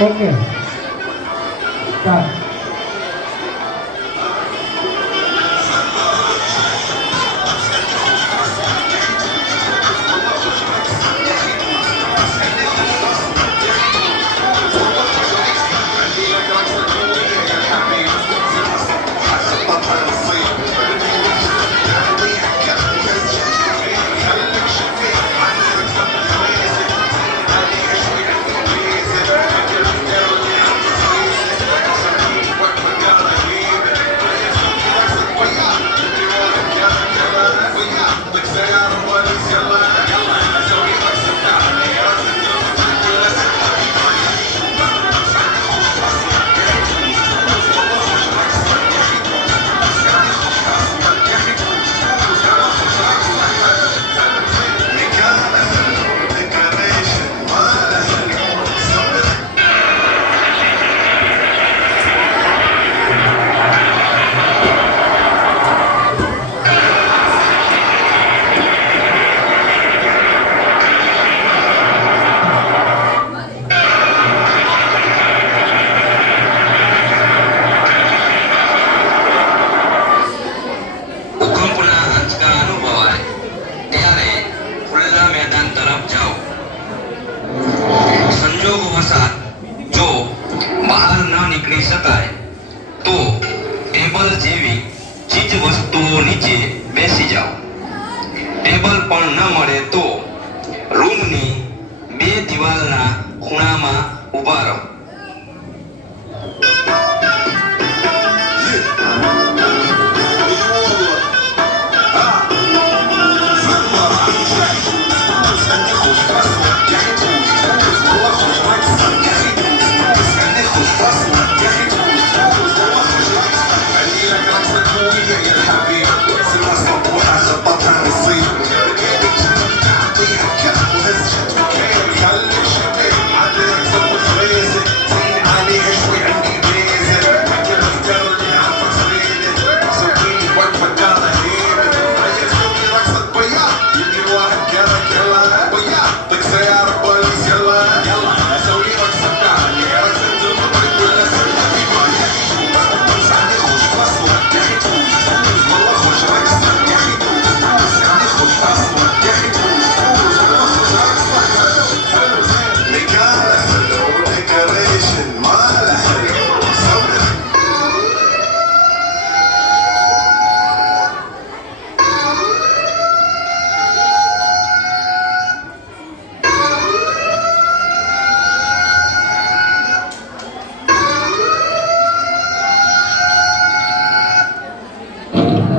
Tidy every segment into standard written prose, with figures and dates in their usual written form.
Okay start. ભૂકંપના આંચકા અનુભવાય ત્યારે ખુલ્લા મેદાન તરફ જાઓ. સંજોગવશાત જો બહાર ન નીકળી શકાય તો ટેબલ જેવી ચીજ વસ્તુઓ નીચે બેસી જાઓ. ટેબલ પણ ન મળે તો રૂમની બે દિવાલના ખૂણામાં ઊભા રહો.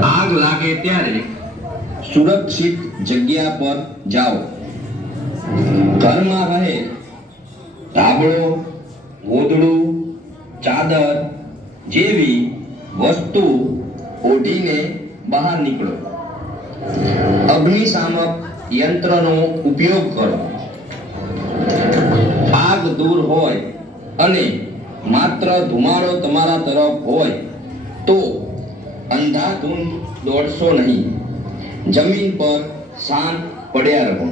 આગ લાગે ત્યારે સુરક્ષિત જગ્યા પર જાઓ. ઘરમાં રહે ધાબળો, ગોદડું, ચાદર જેવી વસ્તુ ઓઢીને બહાર નીકળો. અગ્નિશામક યંત્રનો ઉપયોગ કરો. આગ દૂર હોય અને માત્ર ધુમાડો તમારા તરફ હોય તો અંધાધૂંધ દોડશો નહીં. જમીન પર શાંત પડ્યા રહો.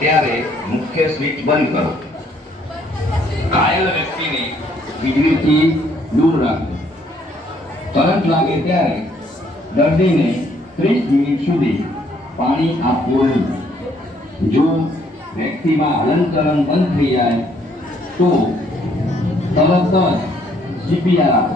ત્યારે મુખ્ય સ્વિચ બંધ કરો. ઘાયલ વ્યક્તિને વીજળીથી દૂર રાખો. કરંટ લાગે ત્યારે દર્દીને 30 મિનિટ સુધી પાણી આપવું નહીં. જો વ્યક્તિમાં હલનચલન બંધ થઈ જાય તો તરત જ CPR આપો.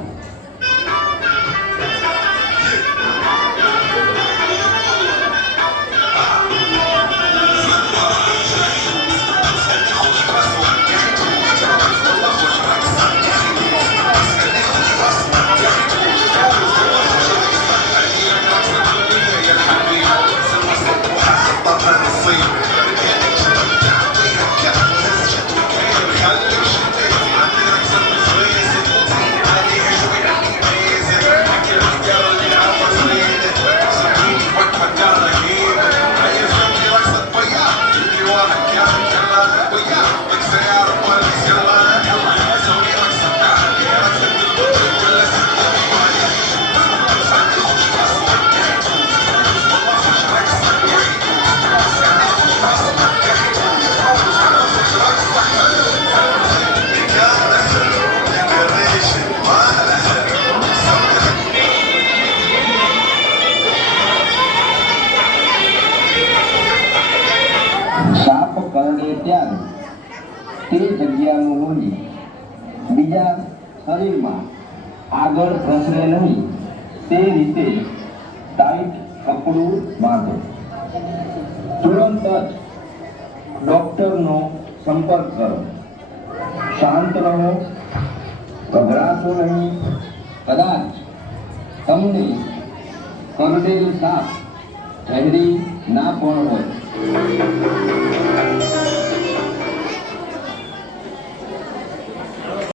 સાપ કરડે ત્યારે તે જગ્યાનું લોહી બીજા શરીરમાં આગળ પ્રસરે નહીં તે રીતે ટાઈટ કપડું બાંધો. તુરંત જ ડોક્ટરનો સંપર્ક કરો. શાંત રહો, ગભરાશો નહીં. કદાચ તમને કરડેલ સાપ ઝેરી ના પણ હોય.